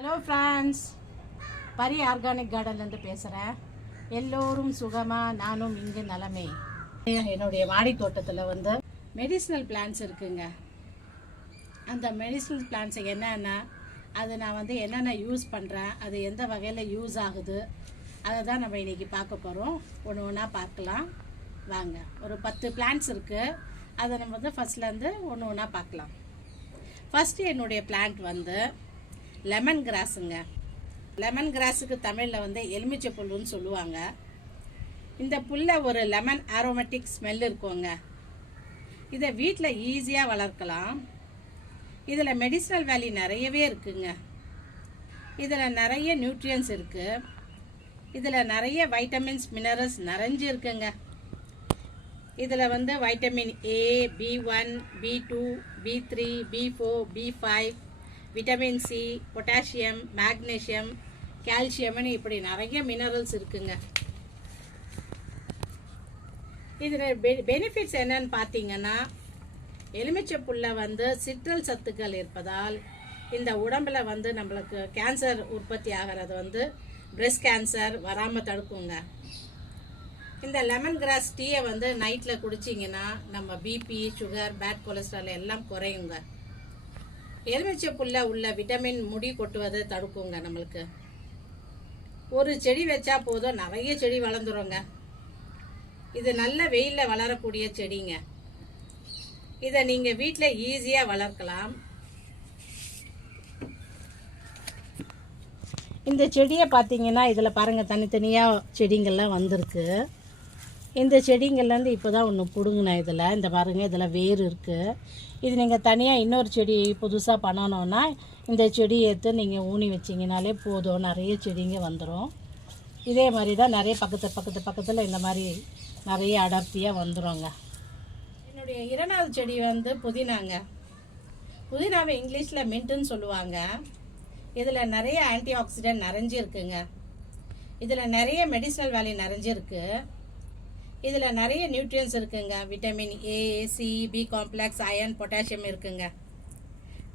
Hello friends, பரி organic கார்டன்லேருந்து பேசுகிறேன். எல்லோரும் சுகமாக, நானும் இங்கு நலமே. என்னுடைய மாடி தோட்டத்தில் வந்து மெடிசினல் பிளான்ட்ஸ் இருக்குங்க. அந்த மெடிசினல் பிளான்ட்ஸ் என்னென்னா, அது நான் வந்து என்னென்ன யூஸ் பண்ணுறேன், அது எந்த வகையில் யூஸ் ஆகுது, அதை தான் நம்ம இன்றைக்கி பார்க்க போகிறோம். ஒன்று ஒன்றா பார்க்கலாம் வாங்க. ஒரு 10 பிளான்ட்ஸ் இருக்குது. அதை நம்ம வந்து ஃபஸ்ட்லேருந்து ஒன்று ஒன்றா பார்க்கலாம். ஃபஸ்ட்டு என்னுடைய பிளான்ட் வந்து லெமன் கிராஸுங்க. லெமன் கிராஸுக்கு தமிழில் வந்து எலுமிச்சை புல்லுன்னு சொல்லுவாங்க. இந்த புல்லை ஒரு லெமன் ஆரோமேட்டிக் ஸ்மெல் இருக்குங்க. இதை வீட்டில் ஈஸியாக வளர்க்கலாம். இதில் மெடிசினல் வேல்யூ நிறையவே இருக்குங்க. இதில் நிறைய நியூட்ரியன்ஸ் இருக்குது. இதில் நிறைய வைட்டமின்ஸ், மினரல்ஸ் நிறைஞ்சு இருக்குங்க. இதில் வந்து vitamin A, B1, B2, B3, B4, B5, vitamin C, potassium, magnesium, கால்சியம்னு இப்படி நிறைய மினரல்ஸ் இருக்குங்க. இதில் பெனிஃபிட்ஸ் என்னன்னு பார்த்தீங்கன்னா, எலுமிச்சை புல்ல வந்து சிட்ரல் சத்துக்கள் இருப்பதால் இந்த உடம்பில் வந்து நம்மளுக்கு கேன்சர் உற்பத்தி ஆகிறது வந்து பிரெஸ்ட் கேன்சர் வராமல் தடுக்குங்க. இந்த லெமன் கிராஸ் டீயை வந்து நைட்டில் குடிச்சிங்கன்னா நம்ம பிபி, சுகர், பேட் கொலஸ்ட்ரால் எல்லாம் குறையுங்க. எலுமிச்சை புல்ல உள்ள விட்டமின் முடி கொட்டுவதை தடுக்குங்க. நம்மளுக்கு ஒரு செடி வச்சா போதும், நிறைய செடி வளர்ந்துருங்க. இது நல்ல வெயிலில் வளரக்கூடிய செடிங்க. இதை நீங்கள் வீட்டில் ஈஸியாக வளர்க்கலாம். இந்த செடியை பார்த்தீங்கன்னா, இதில் பாருங்கள், தனித்தனியாக செடிங்கள்லாம் வந்திருக்கு. இந்த செடிங்கள்லேருந்து இப்போ தான் ஒன்று பிடுங்கினேன். இந்த பாருங்கள், இதில் வேர் இருக்குது. இது நீங்கள் தனியாக இன்னொரு செடி புதுசாக பண்ணணுன்னா இந்த செடியை எடுத்து நீங்கள் ஊனி வச்சிங்கனாலே போதும், நிறைய செடிங்க வந்துடும். இதே மாதிரி தான் நிறைய பக்கத்தில் இந்த மாதிரி நிறைய அடர்த்தியாக வந்துடுங்க. என்னுடைய இரண்டாவது செடி வந்து புதினாங்க. புதினாவை இங்கிலீஷில் மின்ட்டுன்னு சொல்லுவாங்க. இதில் நிறைய ஆன்டி ஆக்சிடென்ட் நிறைஞ்சிருக்குங்க. இதில் நிறைய மெடிசினல் வேல்யூ நிறைஞ்சிருக்கு. இதில் நிறைய நியூட்ரியன்ஸ் இருக்குங்க. Vitamin A, C, B complex, iron, potassium இருக்குங்க.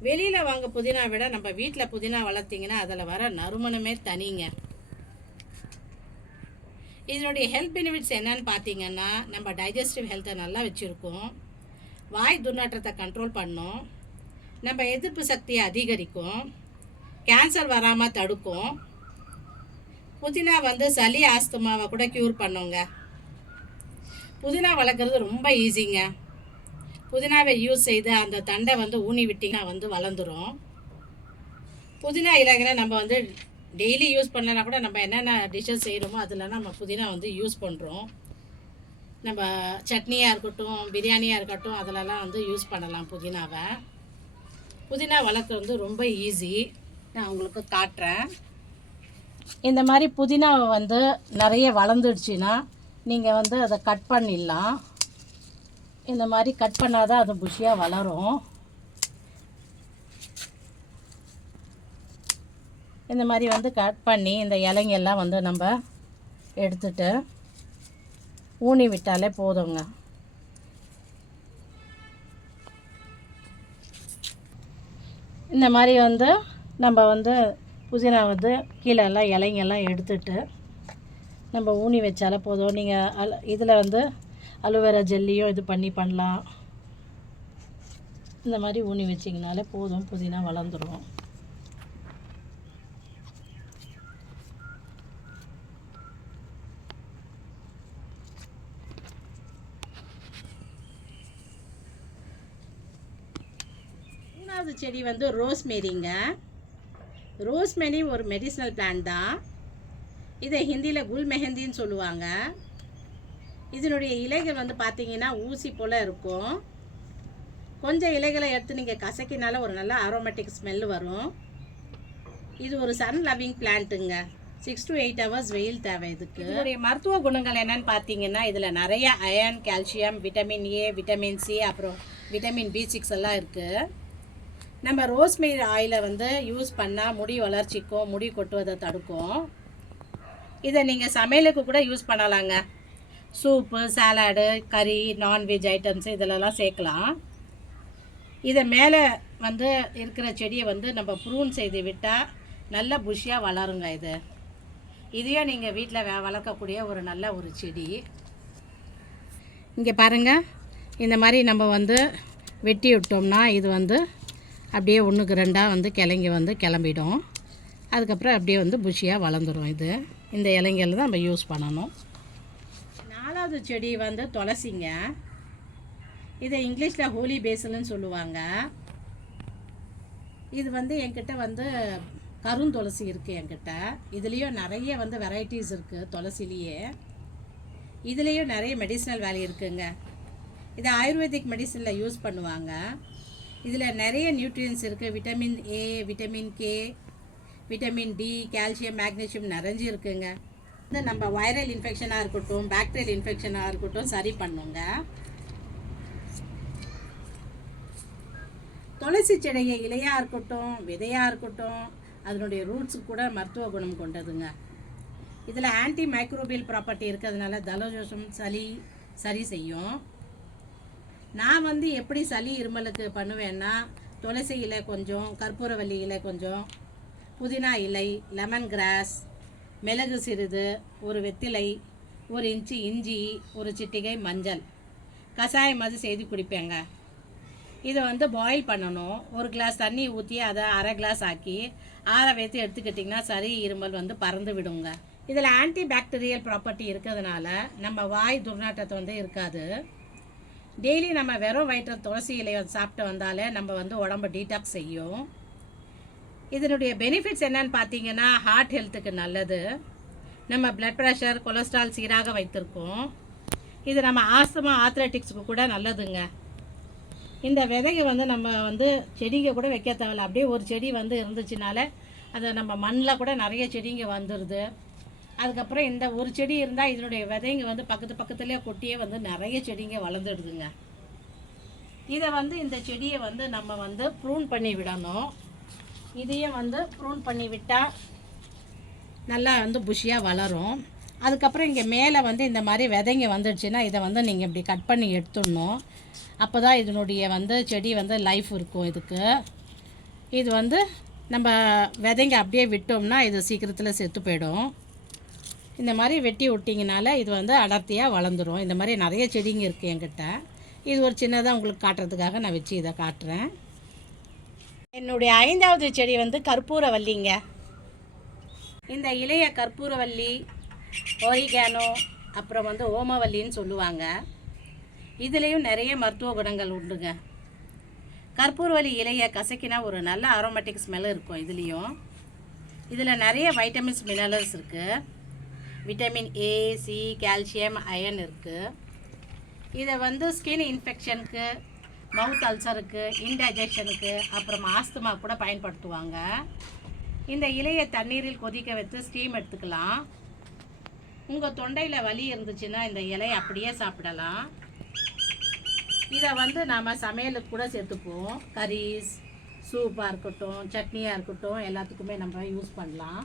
வெளியில் வாங்க புதினா விட நம்ம வீட்டில் புதினா வளர்த்திங்கன்னா அதில் வர நறுமணமே தனிங்க. இதனுடைய ஹெல்த் பெனிஃபிட்ஸ் என்னன்னு பார்த்தீங்கன்னா, நம்ம டைஜஸ்டிவ் ஹெல்த்தை நல்லா வச்சுருக்கோம், வாய் துர்நாற்றத்தை கண்ட்ரோல் பண்ணும், நம்ம எதிர்ப்பு சக்தியை அதிகரிக்கும், கேன்சர் வராமல் தடுக்கும். புதினா வந்து சளி, ஆஸ்துமாவை கூட க்யூர் பண்ணுங்க. புதினா வளர்க்குறது ரொம்ப ஈஸிங்க. புதினாவை யூஸ் செய்து அந்த தண்டை வந்து ஊனி விட்டிங்கன்னா வந்து வளர்ந்துடும். புதினா இலைகளை நம்ம வந்து டெய்லி யூஸ் பண்ணலன்னா கூட நம்ம என்னென்ன டிஷ்ஷஸ் செய்கிறோமோ அதில் நம்ம புதினா வந்து யூஸ் பண்ணுறோம். நம்ம சட்னியாக இருக்கட்டும், பிரியாணியாக இருக்கட்டும், அதிலலாம் வந்து யூஸ் பண்ணலாம் புதினாவை. புதினா வளர்க்குறது வந்து ரொம்ப ஈஸி. நான் உங்களுக்கு காட்டுறேன். இந்த மாதிரி புதினாவை வந்து நிறைய வளர்ந்துடுச்சுன்னா நீங்கள் வந்து அதை கட் பண்ணிடலாம். இந்த மாதிரி கட் பண்ணால் தான் அது புஷியாக வளரும். இந்த மாதிரி வந்து கட் பண்ணி இந்த இலைங்கெல்லாம் வந்து நம்ம எடுத்துட்டு ஊனி விட்டாலே போதுங்க. இந்த மாதிரி வந்து நம்ம வந்து புதினா வந்து கீழே எல்லாம் இலைங்கெல்லாம் எடுத்துட்டு நம்ம ஊனி வச்சாலே போதும். நீங்கள் இதில் வந்து அலோவேரா ஜெல்லியும் இது பண்ணலாம். இந்த மாதிரி ஊனி வச்சிங்கனாலே போதும், புதினா வளர்ந்துடும். மூணாவது செடி வந்து ரோஸ்மேரிங்க. ரோஸ்மேரி ஒரு மெடிசினல் பிளான்ட் தான். இதை ஹிந்தியில் குல் மெஹந்தின்னு சொல்லுவாங்க. இதனுடைய இலைகள் வந்து பார்த்தீங்கன்னா ஊசி போல் இருக்கும். கொஞ்சம் இலைகளை எடுத்து நீங்கள் கசக்கினால ஒரு நல்ல ஆரோமேட்டிக் ஸ்மெல் வரும். இது ஒரு சன் லவ்விங் பிளான்ட்டுங்க. 6 to 8 hours வெயில் தேவை இதுக்கு. இதனுடைய மருத்துவ குணங்கள் என்னன்னு பார்த்தீங்கன்னா, இதில் நிறைய iron, calcium, vitamin A, vitamin C, அப்புறம் விட்டமின் B6 எல்லாம் இருக்குது. நம்ம ரோஸ்மேரி ஆயிலை வந்து யூஸ் பண்ணால் முடி வளர்ச்சிக்கும், முடி கொட்டுவதை தடுக்கும். இதை நீங்கள் சமையலுக்கு கூட யூஸ் பண்ணலாங்க. சூப்பு, சாலாடு, கறி, நான்வெஜ் ஐட்டம்ஸு இதிலெல்லாம் சேர்க்கலாம். இதை மேலே வந்து இருக்கிற செடியை வந்து நம்ம ப்ரூன் செய்து விட்டால் நல்ல புஷ்ஷியாக வளருங்க. இதையும் நீங்கள் வீட்டில் வளர்க்கக்கூடிய ஒரு நல்ல ஒரு செடி. இங்கே பாருங்கள், இந்த மாதிரி நம்ம வந்து வெட்டி விட்டோம்னா இது வந்து அப்படியே ஒன்றுக்கு ரெண்டாக வந்து கிளம்பிடும். அதுக்கப்புறம் அப்படியே வந்து புஷ்ஷியாக வளர்ந்துடும். இந்த இலைங்கள் தான் நம்ம யூஸ் பண்ணணும். 4வது செடி வந்து துளசிங்க. இதை இங்கிலீஷில் ஹோலி பேசல்னு சொல்லுவாங்க. இது வந்து என்கிட்ட வந்து கருந்துளசி இருக்குது என்கிட்ட. இதுலேயும் நிறைய வந்து வெரைட்டிஸ் இருக்குது துளசிலேயே. இதுலேயும் நிறைய மெடிசினல் வேல்யூ இருக்குங்க. இதை ஆயுர்வேதிக் மெடிசனில் யூஸ் பண்ணுவாங்க. இதில் நிறைய நியூட்ரியன்ஸ் இருக்குது. Vitamin A, vitamin K, vitamin D, calcium, magnesium நிறைஞ்சு இருக்குங்க. இது நம்ம வைரல் இன்ஃபெக்ஷனாக இருக்கட்டும், பாக்டீரியல் இன்ஃபெக்ஷனாக இருக்கட்டும் சரி பண்ணுங்க. துளசி செடியை இலையாக இருக்கட்டும், விதையாக இருக்கட்டும், அதனுடைய ரூட்ஸுக்கு கூட மருத்துவ குணம் கொண்டதுங்க. இதில் ஆன்டி மைக்ரோபியல் ப்ராப்பர்ட்டி இருக்கிறதுனால ஜலதோஷம், சளி சரி செய்யும். நான் வந்து எப்படி சளி இருமலுக்கு பண்ணுவேன்னா, துளசி இலை கொஞ்சம், கற்பூரவல்லி இலை கொஞ்சம், புதினா இலை, லெமன் கிராஸ், மிளகு சிறிது, ஒரு வெத்திலை, 1 இன்ச்சு இஞ்சி, ஒரு சிட்டிகை மஞ்சள் கஷாயம் மாதிரி செய்து குடிப்பேங்க. இதை வந்து பாயில் பண்ணணும். 1 கிளாஸ் தண்ணி ஊற்றி அதை அரை கிளாஸ் ஆக்கி ஆற வைத்து எடுத்துக்கிட்டிங்கன்னா சரி இருமல் வந்து பறந்து விடுங்க. இதில் ஆன்டி பாக்டீரியல் ப்ராப்பர்ட்டி இருக்கிறதுனால நம்ம வாய் துர்நாற்றத்தை வந்து இருக்காது. டெய்லி நம்ம வெறும் வயிற்றில் துளசி இலையை சாப்பிட்டு வந்தாலே நம்ம வந்து உடம்பு டீடாக்ஸ் செய்யும். இதனுடைய பெனிஃபிட்ஸ் என்னன்னு பார்த்தீங்கன்னா, ஹார்ட் ஹெல்த்துக்கு நல்லது. நம்ம பிளட் ப்ரெஷர், கொலஸ்ட்ரால் சீராக வைத்திருக்கோம். இது நம்ம ஆஸ்துமா, ஆத்லெட்டிக்ஸுக்கு கூட நல்லதுங்க. இந்த விதையை வந்து நம்ம வந்து செடிங்க கூட வைக்க தேவையில்ல. அப்படியே ஒரு செடி வந்து இருந்துச்சுனால அதை நம்ம மண்ணில் கூட நிறைய செடிங்க வந்துடுது. அதுக்கப்புறம் இந்த ஒரு செடி இருந்தால் இதனுடைய விதைங்க வந்து பக்கத்துலேயே கொட்டியே வந்து நிறைய செடிங்க வளர்ந்துடுதுங்க. இதை வந்து இந்த செடியை வந்து நம்ம வந்து ப்ரூன் பண்ணி விடணும். இதையும் வந்து ப்ரூன் பண்ணி விட்டால் நல்லா வந்து புஷ்ஷியாக வளரும். அதுக்கப்புறம் இங்கே மேலே வந்து இந்த மாதிரி விதைங்க வந்துடுச்சுன்னா இதை வந்து நீங்கள் இப்படி கட் பண்ணி எடுத்துடணும். அப்போ தான் இதனுடைய வந்து செடி வந்து லைஃப் இருக்கும். இது வந்து நம்ம விதைங்க அப்படியே விட்டோம்னா இது சீக்கிரத்தில் செத்து போயிடும். இந்த மாதிரி வெட்டி விட்டிங்கனால இது வந்து அடர்த்தியாக வளர்ந்துடும். இந்த மாதிரி நிறைய செடிங்க இருக்குது என்கிட்ட. இது ஒரு சின்னதாக உங்களுக்கு காட்டுறதுக்காக நான் வச்சு இதை காட்டுறேன். என்னுடைய 5வது செடி வந்து கற்பூரவல்லிங்க. இந்த இலைய கற்பூரவல்லி, ஒரிகானோ, அப்புறம் வந்து ஓமவல்லின்னு சொல்லுவாங்க. இதுலேயும் நிறைய மருத்துவ குணங்கள் உண்டுங்க. கற்பூரவல்லி இலையை கசக்கினா ஒரு நல்ல அரோமேட்டிக் ஸ்மெல் இருக்கும். இதில் நிறைய வைட்டமின்ஸ், மினரல்ஸ் இருக்குது. Vitamin A, C, calcium, iron இருக்குது. இதை வந்து ஸ்கின் இன்ஃபெக்ஷனுக்கு, மவுத் அல்சருக்கு, இன்டைஜஷனுக்கு, அப்புறம் ஆஸ்துமா கூட பயன்படுத்துவாங்க. இந்த இலையை தண்ணீரில் கொதிக்க வைத்து ஸ்டீம் எடுத்துக்கலாம். உங்கள் தொண்டையில் வலி இருந்துச்சுன்னா இந்த இலையை அப்படியே சாப்பிடலாம். இதை வந்து நாம் சமையலுக்கு கூட சேர்த்துப்போம். கரீஸ், சூப்பாக இருக்கட்டும், சட்னியாக இருக்கட்டும், எல்லாத்துக்குமே நம்ம யூஸ் பண்ணலாம்.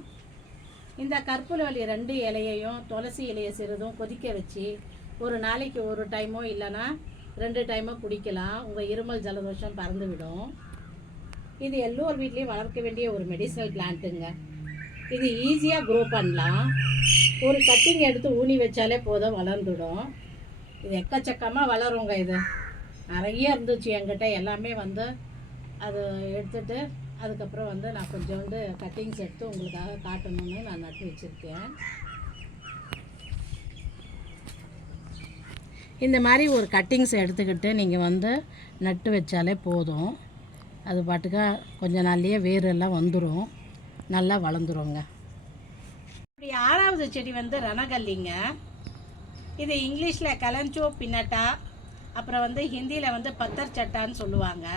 இந்த கற்பூரவல்லி 2 இலையையும் துளசி இலையை சிறிதும் கொதிக்க வச்சு ஒரு நாளைக்கு 1 டைமோ இல்லைன்னா 2 டைமோ குடிக்கலாம். உங்கள் இருமல், ஜலதோஷம் பறந்து விடும். இது எல்லோர் வீட்லேயும் வளர்க்க வேண்டிய ஒரு மெடிசனல் பிளான்ட்டுங்க. இது ஈஸியாக க்ரோ பண்ணலாம். ஒரு கட்டிங் எடுத்து ஊனி வச்சாலே போதும், வளர்ந்துடும். இது எக்கச்சக்கமாக வளருங்க. இது நிறைய இருந்துச்சு என்கிட்ட. எல்லாமே வந்து அது எடுத்துகிட்டு அதுக்கப்புறம் வந்து நான் கொஞ்சோண்டு கட்டிங்ஸ் எடுத்து உங்களுக்காக காட்டணும்னு நான் நட்டு வச்சுருக்கேன். இந்த மாதிரி ஒரு கட்டிங்ஸ் எடுத்துக்கிட்டு நீங்கள் வந்து நட்டு வச்சாலே போதும். அது பாட்டுக்கா கொஞ்ச நாள்லேயே வேரெல்லாம் வந்துடும், நல்லா வளர்ந்துருங்க. இப்படி 6வது செடி வந்து ரணகல்லிங்க. இது இங்கிலீஷில் கலஞ்சோ பின்னட்டா, அப்புறம் வந்து ஹிந்தியில் வந்து பத்தர் சட்டான்னு சொல்லுவாங்க.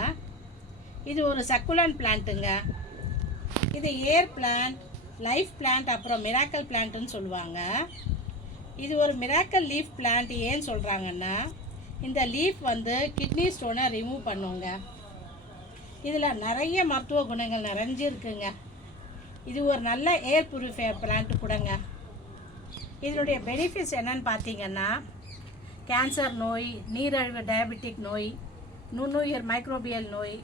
இது ஒரு சக்குலண்ட் பிளான்ட்டுங்க. இது ஏர் பிளான்ட், லைஃப் பிளான்ட், அப்புறம் மிராக்கல் பிளான்ட்டுன்னு சொல்லுவாங்க. இது ஒரு மிராக்கல் லீஃப் பிளான்ட். ஏன்னு சொல்கிறாங்கன்னா, இந்த லீஃப் வந்து கிட்னி ஸ்டோனை ரிமூவ் பண்ணுங்க. இதில் நிறைய மருத்துவ குணங்கள் நிறைஞ்சு இருக்குங்க. இது ஒரு நல்ல ஏர் ப்யூரிஃபையர் பிளான்ட்டு கூடங்க. இதனுடைய பெனிஃபிட்ஸ் என்னன்னு பார்த்தீங்கன்னா, கேன்சர் நோய், நீரிழிவு, டயபெட்டிக் நோய், நுண்ணுயிர் மைக்ரோபியல் நோய்,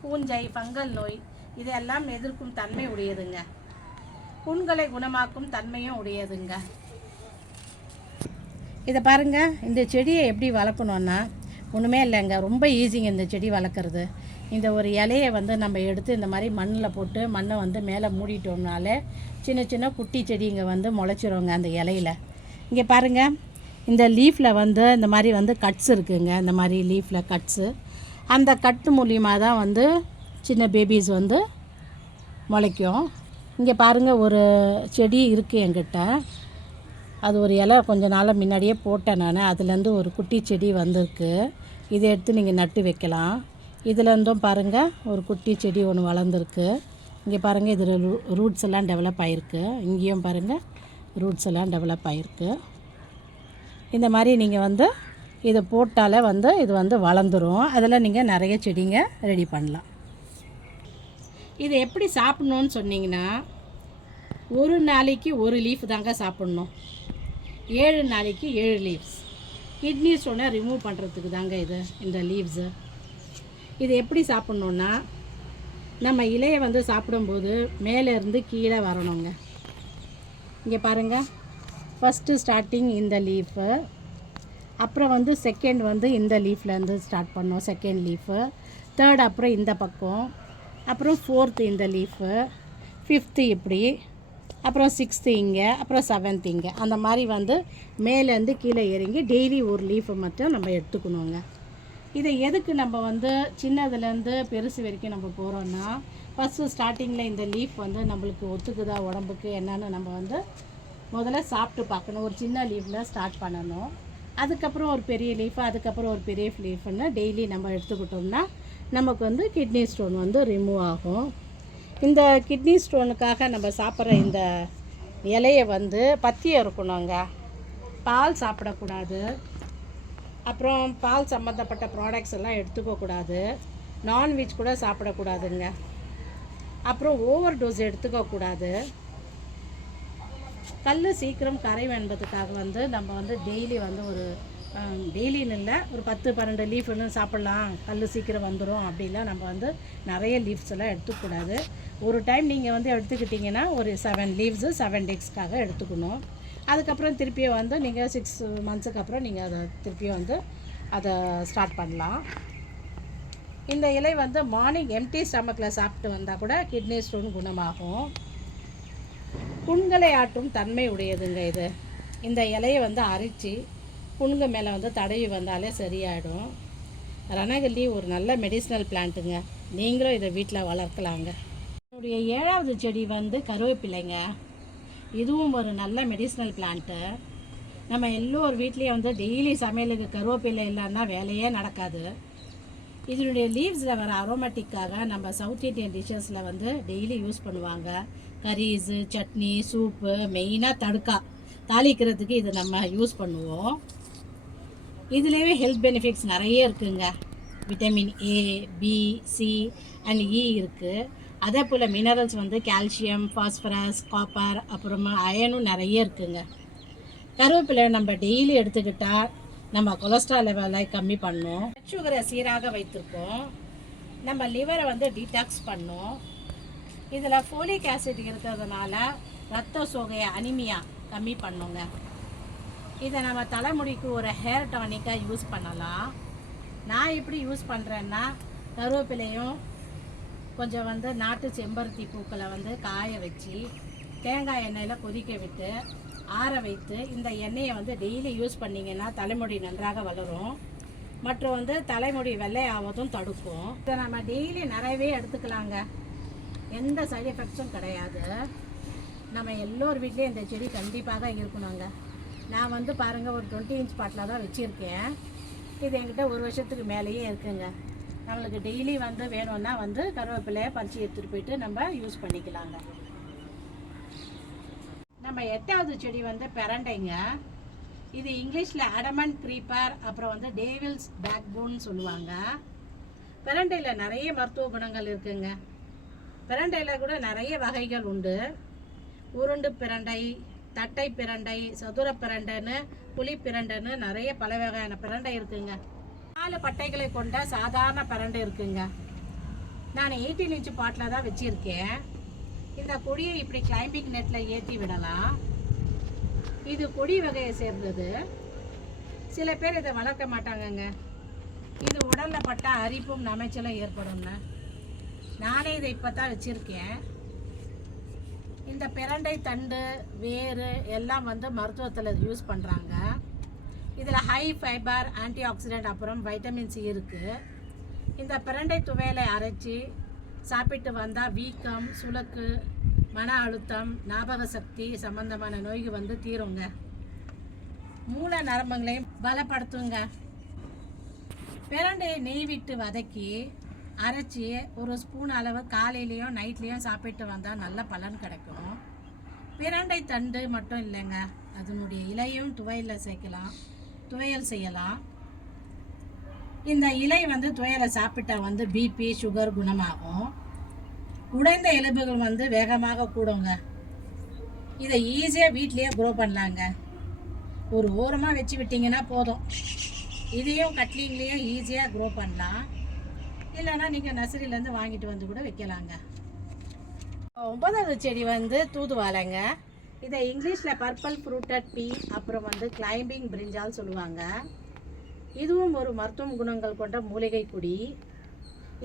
பூஞ்சை, ஃபங்கல் நோய் இதெல்லாம் எதிர்க்கும் தன்மை உடையதுங்க. புண்களை குணமாக்கும் தன்மையும் உடையதுங்க. இதை பாருங்கள், இந்த செடியை எப்படி வளர்க்கணுன்னா ஒன்றுமே இல்லைங்க, ரொம்ப ஈஸிங்க இந்த செடி வளர்க்குறது. இந்த ஒரு இலையை வந்து நம்ம எடுத்து இந்த மாதிரி மண்ணில் போட்டு மண்ணை வந்து மேலே மூடிட்டோம்னாலே சின்ன சின்ன குட்டி செடிங்க வந்து முளைச்சிருங்க அந்த இலையில். இங்கே பாருங்கள், இந்த லீஃபில் வந்து இந்த மாதிரி வந்து கட்ஸ் இருக்குங்க. இந்த மாதிரி லீஃபில் கட்ஸு, அந்த கட்டு மூலியமாக தான் வந்து சின்ன பேபிஸ் வந்து முளைக்கும். இங்கே பாருங்கள், ஒரு செடி இருக்குது என்கிட்ட. அது ஒரு இலை கொஞ்ச நாள் முன்னாடியே போட்டேன் நான். அதுலேருந்து ஒரு குட்டி செடி வந்திருக்கு. இதை எடுத்து நீங்கள் நட்டு வைக்கலாம். இதுலேருந்தும் பாருங்கள் ஒரு குட்டி செடி ஒன்று வளர்ந்துருக்கு. இங்கே பாருங்கள், இதில் ரூட்ஸ் எல்லாம் டெவலப் ஆகிருக்கு. இங்கேயும் பாருங்கள் ரூட்ஸ் எல்லாம் டெவலப் ஆகிருக்கு. இந்த மாதிரி நீங்கள் வந்து இதை போட்டாலே வந்து இது வந்து வளர்ந்துடும். அதில் நீங்கள் நிறைய செடிங்க ரெடி பண்ணலாம். இதை எப்படி சாப்பிட்ணுன்னு சொன்னிங்கன்னா, ஒரு நாளைக்கு ஒரு லீஃப் தாங்க சாப்பிட்ணும். 7 நாளைக்கு 7 லீவ்ஸ். கிட்னி ஸ்டோனை ரிமூவ் பண்ணுறதுக்கு தாங்க இது, இந்த லீவ்ஸு. இது எப்படி சாப்பிட்ணுன்னா, நம்ம இலையை வந்து சாப்பிடும்போது மேலேருந்து கீழே வரணுங்க. இங்கே பாருங்கள், ஃபஸ்ட்டு ஸ்டார்டிங் இந்த லீஃபு, அப்புறம் வந்து செகண்ட் வந்து இந்த லீஃப்லேருந்து ஸ்டார்ட் பண்ணோம், செகண்ட் லீஃபு, தேர்ட் அப்புறம் இந்த பக்கம், அப்புறம் ஃபோர்த்து இந்த லீஃபு, ஃபிஃப்த்து இப்படி, அப்புறம் 6th இங்கே, அப்புறம் 7th இங்கே. அந்த மாதிரி வந்து மேலேருந்து கீழே இறங்கி டெய்லி ஒரு லீஃபை மட்டும் நம்ம எடுத்துக்கணுங்க. இதை எதுக்கு நம்ம வந்து சின்னதுலேருந்து பெருசு வரைக்கும் நம்ம போகிறோன்னா, ஃபஸ்ட்டு ஸ்டார்டிங்கில் இந்த லீஃப் வந்து நம்மளுக்கு ஒத்துக்குதா உடம்புக்கு என்னன்னு நம்ம வந்து முதல்ல சாப்பிட்டு பார்க்கணும். ஒரு சின்ன லீஃபில் ஸ்டார்ட் பண்ணணும். அதுக்கப்புறம் ஒரு பெரிய லீஃபு, அதுக்கப்புறம் ஒரு பெரிய லீஃப்னு டெய்லி நம்ம எடுத்துக்கிட்டோம்னா நமக்கு வந்து கிட்னி ஸ்டோன் வந்து ரிமூவ் ஆகும். இந்த கிட்னி ஸ்டோனுக்காக நம்ம சாப்பிட்ற இந்த இலையை வந்து பத்தியம் இருக்கணுங்க. பால் சாப்பிடக்கூடாது, அப்புறம் பால் சம்மந்தப்பட்ட ப்ராடக்ட்ஸ் எல்லாம் எடுத்துக்கக்கூடாது, நான்வெஜ் கூட சாப்பிடக்கூடாதுங்க, அப்புறம் ஓவர் டோஸ் எடுத்துக்கக்கூடாது. கல் சீக்கிரம் கரையும் என்பதுக்காக வந்து நம்ம வந்து டெய்லி வந்து ஒரு டெய்லின்னு இல்லை, ஒரு 10-12 லீஃப்னு சாப்பிட்லாம், கல் சீக்கிரம் வந்துடும் அப்படிலாம் நம்ம வந்து நிறைய லீவ்ஸ் எல்லாம் எடுத்துக்கூடாது. ஒரு டைம் நீங்கள் வந்து எடுத்துக்கிட்டிங்கன்னா ஒரு 7 லீவ்ஸு 7 டேஸ்க்காக எடுத்துக்கணும். அதுக்கப்புறம் திருப்பியும் வந்து நீங்கள் 6 மந்த்ஸுக்கு அப்புறம் நீங்கள் அதை திருப்பியும் வந்து அதை ஸ்டார்ட் பண்ணலாம். இந்த இலை வந்து மார்னிங் எம்டி ஸ்டமக்கில் சாப்பிட்டு வந்தால் கூட கிட்னி ஸ்டோன் குணமாகும். புண்களை ஆற்றும் தன்மை உடையதுங்க இது. இந்த இலையை வந்து அரைச்சி புண்கு மேலே வந்து தடவி வந்தாலே சரியாயிடும். ரணகல்லி ஒரு நல்ல மெடிசினல் பிளான்ட்டுங்க. நீங்களும் இதை வீட்டில் வளர்க்கலாங்க. என்னுடைய 7வது செடி வந்து கருவேப்பிலைங்க. இதுவும் ஒரு நல்ல மெடிசினல் பிளான்ட்டு. நம்ம எல்லோரும் வீட்லேயும் வந்து டெய்லி சமையலுக்கு கருவேப்பிலை இல்லைன்னா வேலையே நடக்காது. இதனுடைய லீவ்ஸில் வர அரோமேட்டிக்காக நம்ம சவுத் இண்டியன் டிஷ்ஷஸில் வந்து டெய்லி யூஸ் பண்ணுவாங்க. கரீஸு, சட்னி, சூப்பு, மெயினாக தடுக்கா தாளிக்கிறதுக்கு இது நம்ம யூஸ் பண்ணுவோம். இதுலேயே ஹெல்த் பெனிஃபிட்ஸ் நிறைய இருக்குங்க. Vitamin A, B, C and E இருக்குது. அதே போல் மினரல்ஸ் வந்து கால்சியம், ஃபாஸ்பரஸ், காப்பர், அப்புறமா அயனும் நிறைய இருக்குங்க. கருவேப்பிலை நம்ம டெய்லி எடுத்துக்கிட்டால் நம்ம கொலஸ்ட்ரால் லெவலை கம்மி பண்ணும், சுகரை சீராக வைத்திருக்கோம், நம்ம லிவரை வந்து டீடாக்ஸ் பண்ணும். இதில் ஃபோலிக் ஆசிட் இருக்கிறதுனால ரத்த சோகையை அனிமியா கம்மி பண்ணுங்க. இதை நம்ம தலைமுடிக்கு ஒரு ஹேர் டானிக்காக யூஸ் பண்ணலாம். நான் எப்படி யூஸ் பண்ணுறேன்னா, கருவேப்பிலையும் கொஞ்சம் வந்து நாட்டு செம்பருத்தி பூக்களை வந்து காய வச்சு தேங்காய் எண்ணெயில் கொதிக்க விட்டு ஆற வைத்து இந்த எண்ணெயை வந்து டெய்லி யூஸ் பண்ணிங்கன்னா தலைமுடி நன்றாக வளரும் மற்றும் வந்து தலைமுடி வெள்ளை ஆவதும் தடுக்கும். இதை நம்ம டெய்லி நிறையவே எடுத்துக்கலாங்க, எந்த சைடு எஃபெக்ட்ஸும் கிடையாது. நம்ம எல்லோர் வீட்லேயும் இந்த செடி கண்டிப்பாக இருக்கணுங்க. நான் வந்து பாருங்கள் ஒரு 20 இன்ச் பாட்டில் தான் வச்சுருக்கேன். இது என்கிட்ட 1 வருஷத்துக்கு மேலேயே இருக்குங்க. நம்மளுக்கு டெய்லி வந்து வேணும்னா வந்து கருவேப்பிலையை பறித்து எடுத்துகிட்டு போயிட்டு நம்ம யூஸ் பண்ணிக்கலாங்க. நம்ம 8வது செடி வந்து பெரண்டைங்க. இது இங்கிலீஷில் அடமண்ட் க்ரீப்பர், அப்புறம் வந்து டேவில்ஸ் பேக் போன்னு சொல்லுவாங்க. பெரண்டையில் நிறைய மருத்துவ குணங்கள் இருக்குங்க. பிரண்டையில் கூட நிறைய வகைகள் உண்டு. உருண்டு பிரண்டை, தட்டை பிரண்டை, சதுர பிரண்டைன்னு, புளி பிரண்டைன்னு நிறைய பல வகையான பிரண்டை இருக்குங்க. 4 பட்டைகளை கொண்ட சாதாரண பிரண்டை இருக்குங்க. நான் 18 இன்ச் பாட்டில் தான் வச்சுருக்கேன். இந்த கொடியை இப்படி கிளைம்பிங் நெட்டில் ஏற்றி விடலாம். இது கொடி வகையை சேர்ந்தது. சில பேர் இதை வளர்க்க மாட்டாங்கங்க. இது உடலில் பட்டால் அரிப்பும் நமைச்சலும் ஏற்படும்னு நானே இதை இப்போ தான் வச்சுருக்கேன். இந்த பிரண்டை தண்டு வேறு எல்லாம் வந்து மருத்துவத்தில் யூஸ் பண்ணுறாங்க. இதில் ஹை ஃபைபர், ஆன்டி ஆக்சிடென்ட், அப்புறம் வைட்டமின் சி இருக்குது. இந்த பிரண்டை துவையலை அரைச்சி சாப்பிட்டு வந்தால் வீக்கம், சுளுக்கு, மன அழுத்தம், ஞாபக சக்தி சம்பந்தமான நோய்கள் வந்து தீருங்க. மூளை நரம்புகளையும் பலப்படுத்துங்க. பிரண்டையை நெய் விட்டு வதக்கி அரைச்சி ஒரு ஸ்பூன் அளவு காலையிலையும் நைட்லேயும் சாப்பிட்டு வந்தால் நல்ல பலன் கிடைக்கும். பிரண்டை தண்டு மட்டும் இல்லைங்க, அதனுடைய இலையும் துவையல் செய்யலாம். இந்த இலை வந்து துவையலை சாப்பிட்டா வந்து பிபி, சுகர் குணமாகும். உடைந்த எலும்புகள் வந்து வேகமாக கூடுங்க. இதை ஈஸியாக வீட்லேயே க்ரோ பண்ணலாங்க. ஒரு ஓரமாக வச்சு விட்டிங்கன்னா போதும். இதையும் கட்லிங்லேயும் ஈஸியாக க்ரோ பண்ணலாம். இல்லைன்னா நீங்கள் நர்சரியிலேருந்து வாங்கிட்டு வந்து கூட வைக்கலாங்க. 9வது செடி வந்து தூதுவாழைங்க. இதை இங்கிலீஷில் பர்பிள் ஃப்ரூட்டட் பீ, அப்புறம் வந்து கிளைம்பிங் பிரிஞ்சால் சொல்லுவாங்க. இதுவும் ஒரு மருத்துவ குணங்கள் கொண்ட மூலிகை கொடி.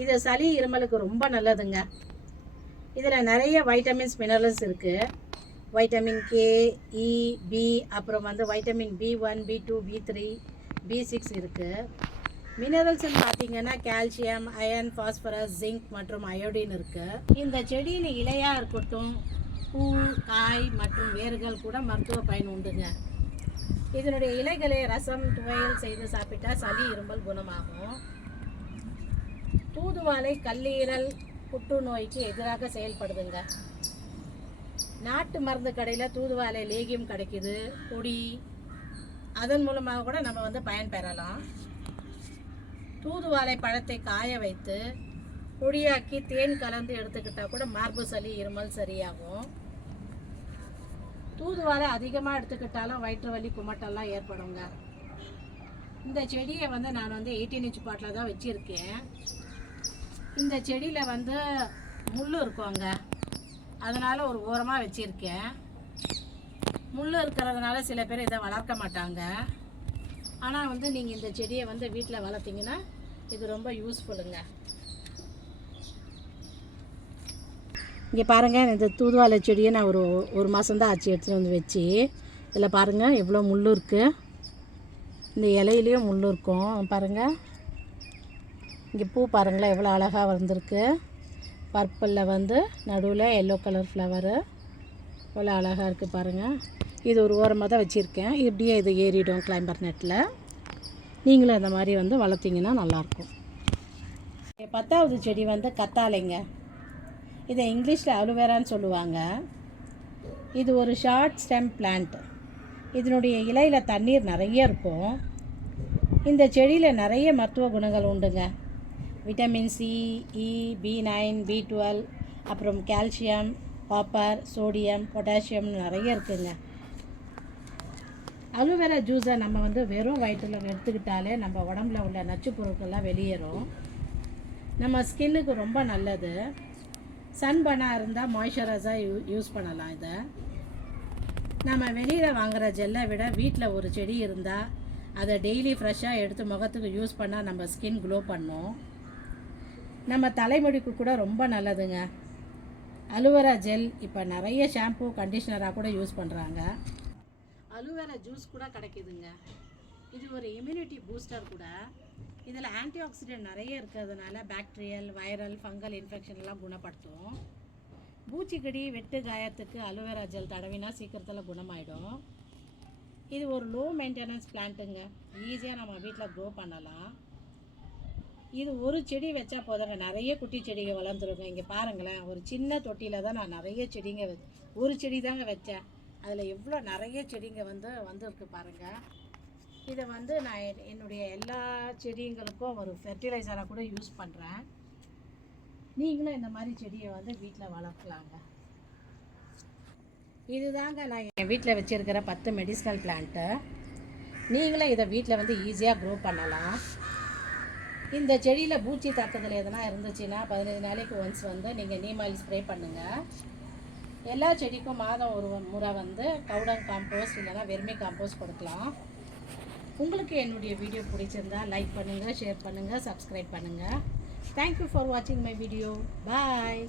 இது சளி இருமலுக்கு ரொம்ப நல்லதுங்க. இதில் நிறைய வைட்டமின்ஸ், மினரல்ஸ் இருக்குது. வைட்டமின் கே, இ, பி, அப்புறம் வந்து vitamin B1, B2, B3, B6 இருக்குது. மினரல்ஸ்ன்னு பார்த்தீங்கன்னா கால்சியம், அயன், பாஸ்பரஸ், ஜிங்க் மற்றும் அயோடின் இருக்குது. இந்த செடியின் இலையாக இருக்கட்டும், பூ, காய் மற்றும் வேர்கள் கூட மருத்துவ பயன் உண்டுங்க. இதனுடைய இலைகளை ரசம், துவையல் செய்து சாப்பிட்டா சளி இருமல் குணமாகும். தூதுவாழை கல்லீரல், புற்றுநோய்க்கு எதிராக செயல்படுதுங்க. நாட்டு மருந்து கடையில் தூதுவாழை லேகியம் கிடைக்குது, பொடி. அதன் மூலமாக கூட நம்ம வந்து பயன்பெறலாம். தூதுவாழை பழத்தை காய வைத்து பொடியாக்கி தேன் கலந்து எடுத்துக்கிட்டால் கூட மார்பு சளி, இருமல் சரியாகும். தூதுவாழை அதிகமாக எடுத்துக்கிட்டாலும் வயிற்று வலி, குமட்டெல்லாம் ஏற்படுங்க. இந்த செடியை வந்து நான் வந்து 18 இன்ச் பாட்டில் தான் வச்சுருக்கேன். இந்த செடியில் வந்து முள் இருக்குங்க, அதனால் ஒரு ஓரமாக வச்சுருக்கேன். முள் இருக்கிறதுனால சில பேர் இதை வளர்க்க மாட்டாங்க. ஆனால் வந்து நீங்கள் இந்த செடியை வந்து வீட்டில் வளர்த்திங்கன்னா இது ரொம்ப யூஸ்ஃபுல்லுங்க. இங்கே பாருங்கள், இந்த தூதுவாழை செடியை நான் ஒரு மாதம் தான் ஆச்சு எடுத்துகிட்டு வந்து வச்சு. இதில் பாருங்கள் எவ்வளோ முள் இருக்குது. இந்த இலையிலையும் முள் இருக்கும் பாருங்கள். இங்கே பூ பாருங்களேன் எவ்வளோ அழகாக வந்திருக்கு. பர்பிளில் வந்து நடுவில் எல்லோ கலர் ஃப்ளவரு எவ்வளோ அழகாக இருக்குது பாருங்கள். இது ஒரு ஓரமாக தான் வச்சுருக்கேன். இப்படியே இது ஏறிடும் கிளைம்பர் நெட்டில். நீங்களும் இந்த மாதிரி வந்து வளர்த்திங்கன்னா நல்லாயிருக்கும். 10வது செடி வந்து கத்தாழைங்க. இதை இங்கிலீஷில் அலுவேரான்னு சொல்லுவாங்க. இது ஒரு ஷார்ட் ஸ்டெம் பிளான்ட். இதனுடைய இலையில் தண்ணீர் நிறைய இருக்கும். இந்த செடியில் நிறைய மருத்துவ குணங்கள் உண்டுங்க. விட்டமின் சி, இ, B9, B12, அப்புறம் கால்சியம், காப்பர், சோடியம், பொட்டாசியம் நிறைய இருக்குங்க. அலுவேரா ஜூஸை நம்ம வந்து வெறும் வயிற்றில் எடுத்துக்கிட்டாலே நம்ம உடம்புல உள்ள நச்சு பொருட்கள்லாம் வெளியேறும். நம்ம ஸ்கின்னுக்கு ரொம்ப நல்லது. சன் பண்ணாக இருந்தால் மாய்ஸ்சரைஸாக யூஸ் பண்ணலாம். இதை நம்ம வெளியில் வாங்குகிற ஜெல்லை விட வீட்டில் ஒரு செடி இருந்தால் அதை டெய்லி ஃப்ரெஷ்ஷாக எடுத்து முகத்துக்கு யூஸ் பண்ணால் நம்ம ஸ்கின் க்ளோ பண்ணும். நம்ம தலைமுடிக்கு கூட ரொம்ப நல்லதுங்க. அலுவேரா ஜெல் இப்போ நிறைய ஷாம்பு, கண்டிஷ்னராக கூட யூஸ் பண்ணுறாங்க. அலுவேரா ஜூஸ் கூட கிடைக்குதுங்க. இது ஒரு இம்யூனிட்டி பூஸ்டர் கூட. இதில் ஆன்டி ஆக்சிடென்ட் நிறைய இருக்கிறதுனால பாக்டீரியல், வைரல், ஃபங்கல் இன்ஃபெக்ஷன்லாம் குணப்படுத்தும். பூச்சிக்கடி, வெட்டு காயத்துக்கு அலுவேரா ஜெல் தடவினா சீக்கிரத்தில் குணமாயிடும். இது ஒரு லோ மெயின்டெனன்ஸ் பிளான்ட்டுங்க. ஈஸியாக நம்ம வீட்டில் க்ரோ பண்ணலாம். இது ஒரு செடி வச்சா போதுங்க, நிறைய குட்டி செடிகள் வளர்ந்துருங்க. இங்கே பாருங்களேன், ஒரு சின்ன தொட்டியில் தான் நான் நிறைய செடிங்க ஒரு செடி தாங்க வச்சேன். அதில் எவ்வளோ நிறைய செடிங்க வந்துருக்கு பாருங்கள். இதை வந்து நான் என்னுடைய எல்லா செடிங்களுக்கும் ஒரு ஃபெர்டிலைசராக கூட யூஸ் பண்ணுறேன். நீங்களும் இந்த மாதிரி செடியை வந்து வீட்டில் வளர்க்கலாங்க. இதுதாங்க நான் என் வீட்டில் வச்சுருக்கிற 10 மெடிசினல் பிளான்ட்டு. நீங்களும் இதை வீட்டில் வந்து ஈஸியாக க்ரோ பண்ணலாம். இந்த செடியில் பூச்சி தாக்குதல் எதனா இருந்துச்சுன்னா 15 நாளைக்கு ஒன்ஸ் வந்து நீங்கள் நீம் ஆயில் ஸ்ப்ரே பண்ணுங்கள். எல்லா செடிக்கும் மாதம் ஒரு முறை வந்து பவுடர் காம்போஸ்ட் இல்லைனா வெர்மி காம்போஸ்ட் கொடுக்கலாம். உங்களுக்கு என்னுடைய வீடியோ பிடிச்சிருந்தா லைக் பண்ணுங்கள், ஷேர் பண்ணுங்கள், சப்ஸ்கிரைப் பண்ணுங்கள். தேங்க்யூ ஃபார் வாட்சிங் மை வீடியோ. பாய்.